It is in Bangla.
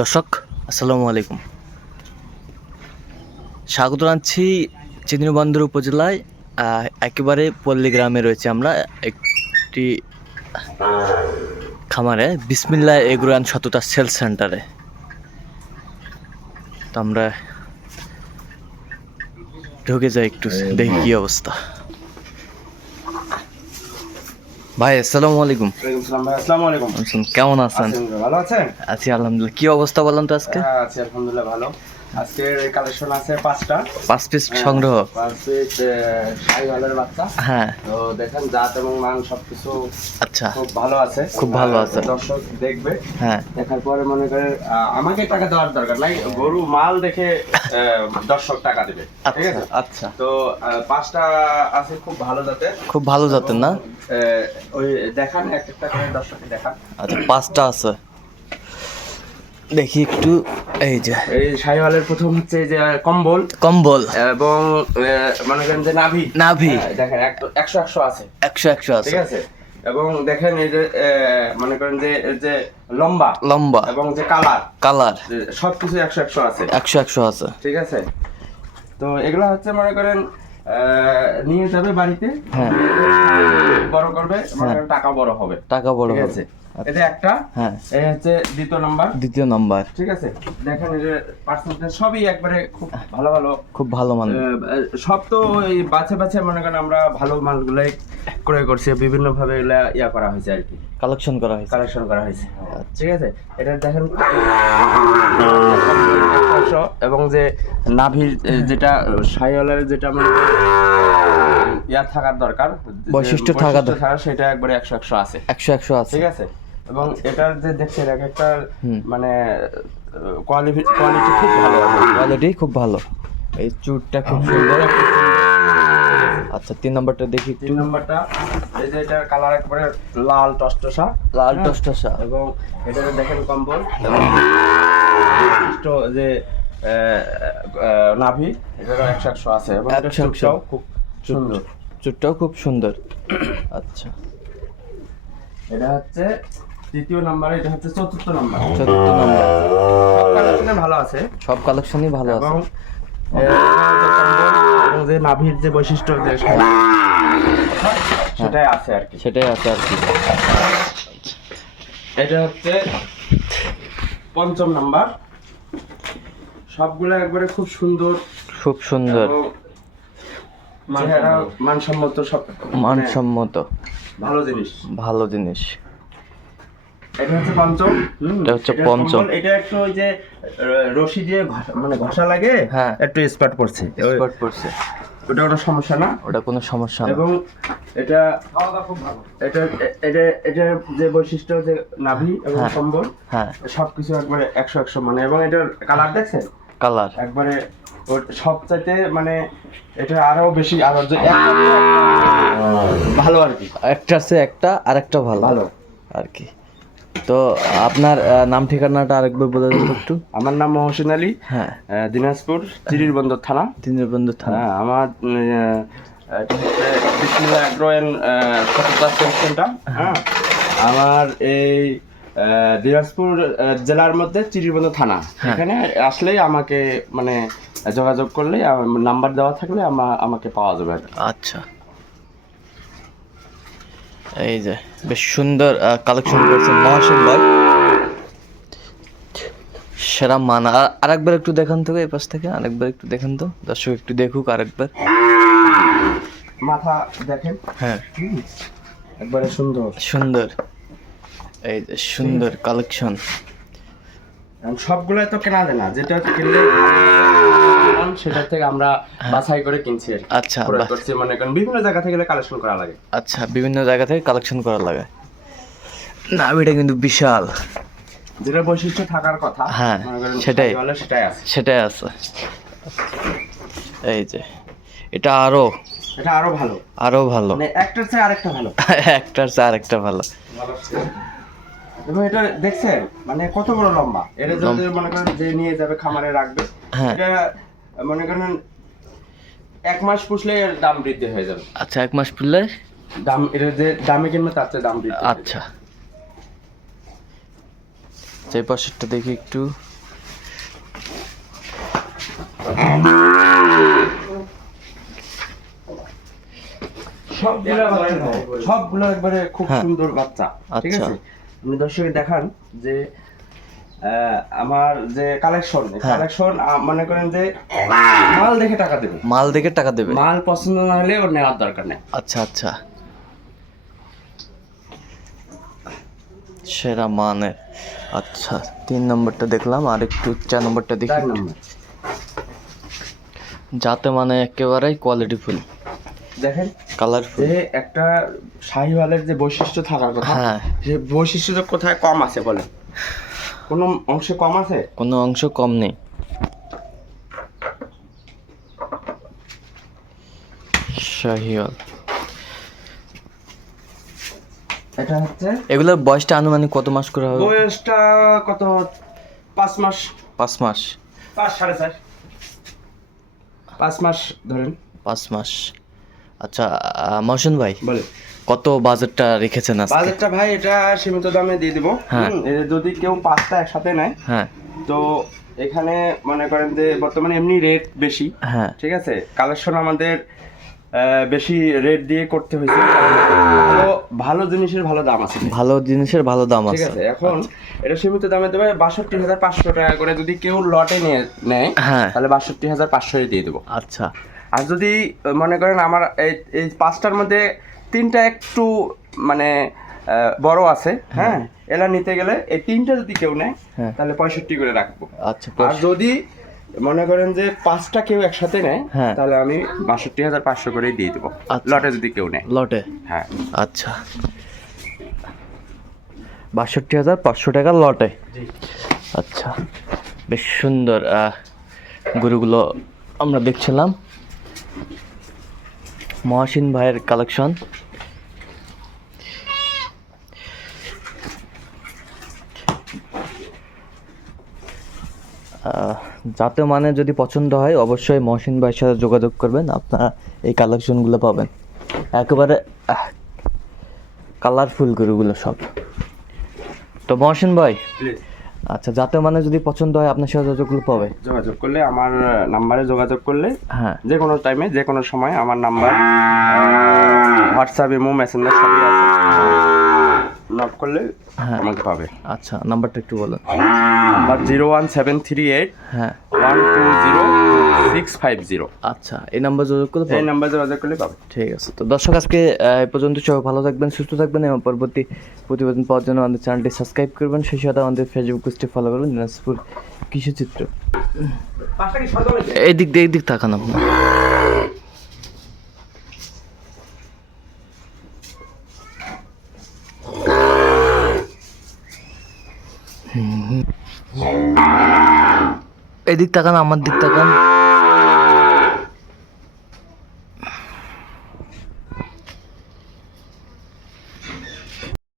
দর্শক, আসসালামু আলাইকুম। স্বাগত জানাচ্ছি চিদিনবন্দর উপজেলায়। একেবারে পল্লী গ্রামে রয়েছে আমরা। একটি খামারে বিসমিল্লা এগ্রো অ্যান্ড সততা সেল সেন্টারে। তো আমরা ঢুকে যাই একটু, দেখি কি অবস্থা। ভাই আসসালামু আলাইকুম। আসসালামু আলাইকুম। কেমন আছেন? ভালো আছেন? আছি আলহামদুলিল্লাহ। কি অবস্থা বলেন তো আজকে? আছি আলহামদুলিল্লাহ ভালো। আজকের কালেকশন আছে পাঁচটা। পাঁচ পিস সংগ্রহ। পাঁচ পিস শাহিওয়ালের বাচ্চা। হ্যাঁ। তো দেখেন জাত এবং মান সবকিছু আচ্ছা। খুব ভালো আছে। খুব ভালো আছে। দর্শক দেখবে। হ্যাঁ। দেখার পরে মনে করে আমাকে টাকা দেওয়ার দরকার নাই গরু মাল দেখে দর্শক টাকা দেবে। ঠিক আচ্ছা আছে? আচ্ছা। তো পাঁচটা আছে খুব ভালো জাতের। খুব ভালো জাতের না? ওই দেখান এক একটা করে দর্শককে দেখান। আচ্ছা পাঁচটা আছে। দেখি একটু এই যে। এই শাহিওয়ালের প্রথম হচ্ছে এই যে কম্বল। কম্বল। এবং মনে করেন যে নাভি। নাভি। হ্যাঁ, দেখেন এক- একশো একশো আছে। একশো একশো আছে। ঠিক আছে? এবং দেখেন এই যে মনে করেন যে যে লম্বা। লম্বা। এবং যে কালার। কালার। সবকিছু একশো একশো আছে। একশো একশো আছে। ঠিক আছে? তো এগুলো হচ্ছে মনে করেন আহ, নিয়ে যাবে বাড়িতে। হ্যাঁ। বড় করবে মনে টাকা বড় হবে। টাকা বড় ঠিক হবে। আছে? এটা একটা। হ্যাঁ। এই হচ্ছে দ্বিতীয় নাম্বার। দ্বিতীয় নাম্বার। ঠিক আছে? দেখেন যে পার্সেন্টেজ সবই একবারে খুব ভালো ভালো। খুব ভালো আহ, সব তো এই বাছে বাছে মনে করেন আমরা ভালো মালগুলাই ক্রয় করছি বিভিন্ন ভাবে এগুলা ইয়া করা হয়েছে আর কি। কালেকশন করা হয়েছে। কালেকশন করা হয়েছে। আচ্ছা। ঠিক আছে? এটা দেখেন এবং যে নাভির যেটা সাইওয়ালের যেটা মানে ইয়া থাকার দরকার বৈশিষ্ট্য থাকা দরকার। সেটা একবারে একশো একশো আছে। একশো একশো আছে। ঠিক আছে? এবং এটার যে দেখছেন এক একটা মানে কোয়ালিটি কোয়ালিটি খুব ভালো। কোয়ালিটি খুব ভালো। এই চুটটা খুব সুন্দর। আচ্ছা তিন নাম্বারটা দেখি তিন নম্বরটা এই যে এটার কালার একবারে লাল টসটসা। লাল হ্যাঁ। টসটসা। এবং এটাতে দেখেন কম্বল যে নাভি এটারও একশো একশো আছে। এবং। চুটটাও খুব সুন্দর। চুটটাও খুব সুন্দর। আচ্ছা। এটা হচ্ছে তৃতীয় নাম্বার এটা হচ্ছে চতুর্থ নাম্বার। চতুর্থ নাম্বার। সব কালেকশনে ভালো আছে? সব কালেকশনই ভালো আছে। এবং যে নাভির যে বৈশিষ্ট্য যে সেটাই আছে আর কি। সেটাই আছে আর কি। এটা হচ্ছে পঞ্চম নাম্বার। সবগুলো একবারে খুব সুন্দর। খুব সুন্দর। মানসম্মত সব মানে মানসম্মত। ভালো জিনিস। ভালো জিনিস। এটা হচ্ছে পঞ্চম। হুম, এটা হচ্ছে পঞ্চম। এটা একটু ওই যে রশি দিয়ে মানে ঘষা লাগে হ্যাঁ। একটু স্পট পড়ছে। ওটা কোনো সমস্যা না? ওটা কোনো সমস্যা না। এবং এটা এটা এটা এটা যে বৈশিষ্ট্য যে নাভি এবং হ্যাঁ। হ্যাঁ। সবকিছু একবারে একশো একশো মানে এবং এটার কালার দেখছেন? কালার। একবারে ওর সবচাইতে মানে এটা আরও বেশি আরও যে ভালো আর কি। একটা আছে একটা আর একটা ভালো। ভালো। আর কি। তো আপনার নাম ঠিকানাটা আরেকবার বলে দেবো একটু। আমার নাম মহসিন আলী হ্যাঁ। দিনাজপুর চিরির বন্দর থানা। তিনের বন্ধু থানা। হ্যাঁ আমার সেন্টার। হ্যাঁ। আমার এই দিনাজপুর জেলার মধ্যে চিরিরবন্দর থানা। হ্যাঁ। এখানে আসলেই আমাকে মানে যোগাযোগ করলে নাম্বার দেওয়া থাকলে আমা- আমাকে পাওয়া যাবে। আচ্ছা। এই যে বেশ সুন্দর কালেকশন করছে মহাসিন ভাই। সেরা মান। আর একবার একটু দেখান তো এই পাশ থেকে আরেকবার একটু দেখান তো। দর্শক একটু দেখুক আরেকবার। মাথা দেখেন। হ্যাঁ। একবারে সুন্দর। সুন্দর। এই যে সুন্দর কালেকশন এখন সবগুলো তো কেনা যায় না যেটা কিনলে সেটা থেকে আমরা বাছাই করে কিনছি আচ্ছা করছি মনে করেন বিভিন্ন জায়গা থেকে কালেকশন করা লাগে। আচ্ছা বিভিন্ন জায়গা থেকে কালেকশন করা লাগে। না এটা কিন্তু বিশাল। যেটা বৈশিষ্ট্য থাকার কথা হ্যাঁ, সেটাই। সেটাই আছে। সেটাই আছে। এই যে এটা আরও এটা আরও ভালো। আরও ভালো। মানে একটার চেয়ে আরেকটা ভালো। একটার চেয়ে আরেকটা ভালো। এবং এটা দেখছেন মানে কত বড় লম্বা? এটা যদি মনে করেন যে নিয়ে যাবে খামারে রাখবে। হ্যাঁ। এটা মনে করেন এক মাস পুষলে এর দাম বৃদ্ধি হয়ে যাবে। আচ্ছা এক মাস পড়লে দাম এটা যে দামে কিনবে তার চেয়ে দাম বৃদ্ধি আচ্ছা। এই পাশেরটা দেখি একটু। সবগুলা সবগুলো একবারে খুব হ্যাঁ। সুন্দর বাচ্চা ঠিক আচ্ছা। আছে? আপনি দর্শকে দেখান যে আমার যে কালেকশন হ্যাঁ। কালেকশন মনে করেন যে মাল দেখে টাকা দেবে। মাল দেখে টাকা দেবে। মাল পছন্দ না হলে ওর নেওয়ার দরকার নেই। আচ্ছা আচ্ছা। সেরা মানের। আচ্ছা তিন নম্বরটা দেখলাম আর একটু চার নম্বরটা দেখি। যাতে মানে একেবারেই কোয়ালিটি ফুল দেখেন কালারফুল যে একটা শাহিওয়ালের যে বৈশিষ্ট্য থাকার কথা হ্যাঁ। সে বৈশিষ্ট্য কোথায় কম আছে বলে কোনো অংশে কম আছে? কোনো অংশ কম নেই। শাহিওয়াল। এটা হচ্ছে? এগুলোর বয়সটা আনুমানিক কত মাস করে হবে? বয়সটা কত? পাঁচ মাস। পাঁচ মাস। পাঁচ সাড়ে চার। পাঁচ মাস ধরেন। পাঁচ মাস। আচ্ছা মহসিন ভাই বলে। কত বাজেটটা রেখেছেন আজকে? বাজেটটা ভাই এটা সীমিত দামে দিয়ে দিব। হ্যাঁ। যদি কেউ পাঁচটা একসাথে নেয় হ্যাঁ। তো এখানে মনে করেন যে বর্তমানে এমনি রেট বেশি হ্যাঁ। ঠিক আছে? কালেকশন আমাদের বেশি রেট দিয়ে করতে হয়েছে। তো ভালো জিনিসের ভালো দাম আছে। ভালো জিনিসের ভালো দাম ঠিক আছে। আছে এখন এটা সীমিত দামে দেবে বাষট্টি হাজার পাঁচশো টাকা করে। যদি কেউ লটে নিয়ে নেয় হ্যাঁ। তাহলে বাষট্টি হাজার পাঁচশোই দিয়ে দেবো। আচ্ছা। আর যদি মনে করেন আমার এই এই পাঁচটার মধ্যে তিনটা একটু মানে বড় আছে হ্যাঁ। এলা নিতে গেলে এই তিনটা যদি কেউ নেয় হ্যাঁ। তাহলে পঁয়ষট্টি করে রাখব। আচ্ছা আর যদি মনে করেন যে পাঁচটা কেউ একসাথে নেয় হ্যাঁ। তাহলে আমি বাষট্টি হাজার পাঁচশো করেই দিয়ে দেবো আচ্ছা। লটে যদি কেউ নেয়। লটে? হ্যাঁ। আচ্ছা। বাষট্টি হাজার পাঁচশো টাকা লটে। আচ্ছা বেশ সুন্দর গরুগুলো আমরা দেখছিলাম। মহাসিন ভাইয়ের কালেকশন যাতে মানে যদি পছন্দ হয়, অবশ্যই মহসিন ভাইয়ের সাথে যোগাযোগ করবেন। আপনারা এই কালেকশনগুলো পাবেন। একেবারে কালারফুল গরুগুলো সব। তো মহসিন ভাই আচ্ছা যাতে মানে যদি পছন্দ হয় আপনার সাথে যোগাযোগ পাবে? যোগাযোগ করলে আমার নাম্বারে যোগাযোগ করলে হ্যাঁ। যে কোনো টাইমে যে কোনো সময় আমার নাম্বার হোয়াটসঅ্যাপ ইমো মেসেঞ্জার সবই আছে। নক করলে হ্যাঁ। আমাকে পাবে। আচ্ছা নাম্বারটা একটু বলুন। Number zero one seven three eight হ্যাঁ। One two zero six five zero. আচ্ছা এই নাম্বার যোগাযোগ করলে এই। নাম্বার যোগাযোগ করলে পাবে। ঠিক আছে তো দর্শক আজকে এই পর্যন্ত সবাই ভালো থাকবেন সুস্থ থাকবেন এবং পরবর্তী প্রতিবেদন পাওয়ার জন্য আমাদের চ্যানেলটি সাবস্ক্রাইব করবেন। সেই সাথে আমাদের ফেসবুক পেজটি ফলো করবেন দিনাজপুর কৃষি চিত্র এই দিক দিয়ে এই দিক তাকান আপনার এদিক তাকান আমার দিক তাকান।